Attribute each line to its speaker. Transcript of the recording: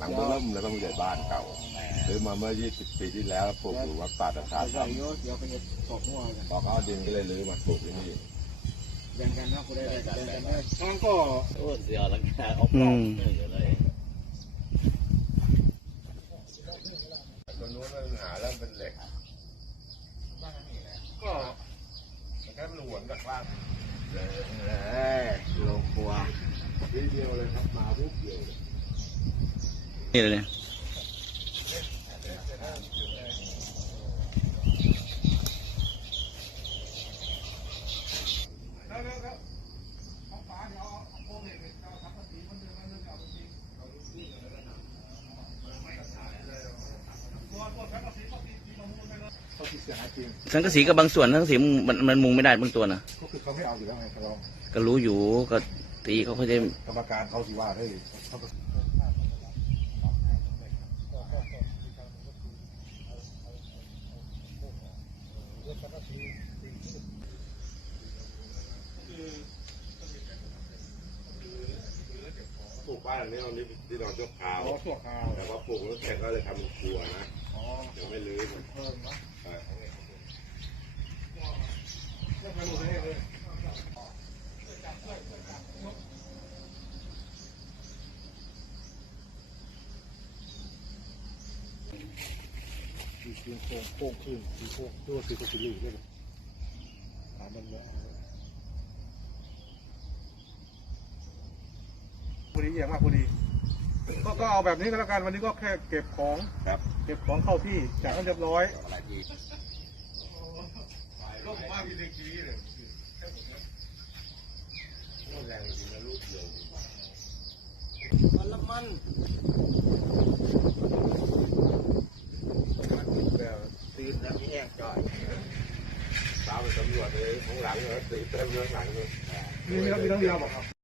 Speaker 1: ยังต้นลังเริ่มแล้วต้องผู้ใหญ่บ้านเก่าซื้อมาเมื่อ 20 ปีที่แล้วปลูกอยู่วัดป่าตะขาบเดี
Speaker 2: ๋ยวไปตกหัวกัน
Speaker 1: บอกเขาดินก็เลยรื้อมาปลูกที่นี่
Speaker 2: ยังกันนะคุณได้ได้กันเลยมันก็
Speaker 3: โอ้เสียหลังคาออกกล้องเลย
Speaker 1: ตัวนู้นมันหาแล้วเป็นเหล็กก็มันก็หลวนจากล่างเลย
Speaker 2: น
Speaker 1: ทีเดียวเลยครับมาปุ๊บเดียวเลย
Speaker 3: นี่เลยเนี่ย
Speaker 4: เขาที่เสียหายจริง
Speaker 3: สังกะสีกับบางส่วนสังกะสีมันมันมุงไม่ได้บางตัวนะก
Speaker 4: ็คือเขาไม่เอาอยู่แล้วไงเขา
Speaker 3: ก็รู้อยู่ก็ ตีเขาเขาจะก
Speaker 4: รรมการเขาสิว่าเฮ้ยเขาก็
Speaker 1: ปลูกบ้านนี้เรานี่ที่นอนชั่วคราวอ๋อ
Speaker 4: ชั่วคราว
Speaker 1: แต่ว่าปลูกแล้วเสร็จก็เลยทำเป็นครัวนะอ๋อยังไม่รื้อมันเพ
Speaker 4: ิ่มนะ
Speaker 1: ใช่ แล้ว
Speaker 4: ไปดูให้เล ยสีเชียงโค้งโค้งขึ้นสีโค้งด้วยสีโค้งสีเหลืองด้วยถามันเลยพอดีอย่างมากพอดีก็ก็เอาแบบนี้ก็แล้วกันวันนี้ก็แค่เก็บของ
Speaker 1: ครับเ
Speaker 4: ก็บของเข้าที่จากนั้นเรียบร้อย
Speaker 1: ก็ผมว่าพี่เล็กชีวิตเลยแรงจริงนะลูกเดียว
Speaker 2: มันละมัน แบบตีนแล้วมีแห้งจ่อย
Speaker 1: สาวไปตำรวจเลยข้าง